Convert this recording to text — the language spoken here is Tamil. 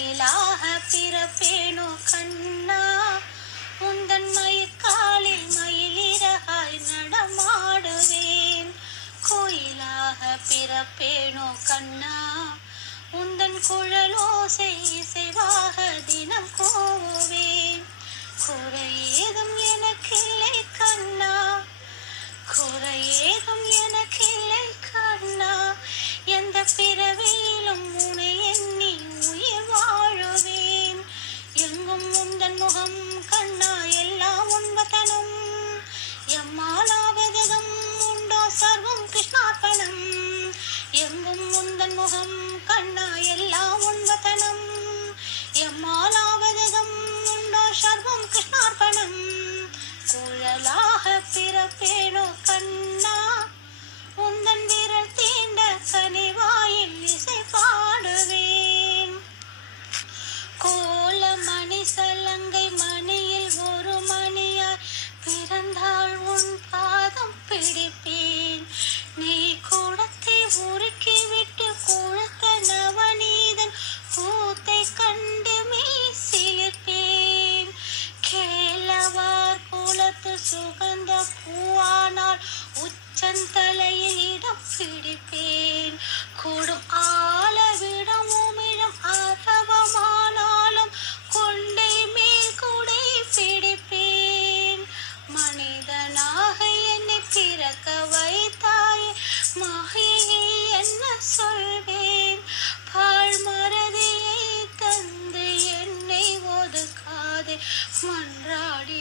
கோயிலாக பிறப்பேனோ கண்ணா, உந்தன் மயிர்காலில் மயிலிறகாய் நடமாடுவேன். கோயிலாக பிறப்பேனோ கண்ணா, உந்தன் குழலோசை இசைவாக தினம் கூவுவேன். குறை ஏதும் எனக்கில்லை கண்ணா, குறை ஏதும் எனக்கில்லை கண்ணா, எந்த பிறவியிலும் உனை எண்ணி உயிர் வாழுவேன். எங்கும் உந்தன் முகம் கண்ணா, எல்லாம் உண்பதனம், எம்மாலாவதகம் உண்டோ சர்வம் கிருஷ்ணார்ப்பணம். எங்கும் உந்தன் முகம் கண்ணா, எல்லாம் உண்பதனம், எம்மாலாவதகம் உண்டோ சர்வம் கிருஷ்ணார்ப்பணம். குழலாக பிறப்பேனோ கண்ணா, உந்தன் விரல் தீண்ட கனிவாயில் இசை பாடுவேன். கோல மணி சலங்கை மணியில் ஒரு மணியாய் பிறந்தாள் உன் பாதம் பிடிப்பேன். நீ கூடத்தை உருக்கி விட்டு குழத்த நவநீதன் கூத்தை கண்டு மெய்சிலிர்ப்பேன். கேளவார் குலத்து சுகந்த பூவானால் உச்சந்தலையில் இடம் பிடிப்பேன். கூடும் ஆளவிடம் உமிழம் அரவமானாலும் கொண்டை மேல் கூடை பிடிப்பேன். மனிதனாக என்னை பிறக்க வைத்தாயே, மாயை என்ன சொல்வேன். பால் மறதியை தந்து என்னை ஒதுக்காதே, மன்றாடி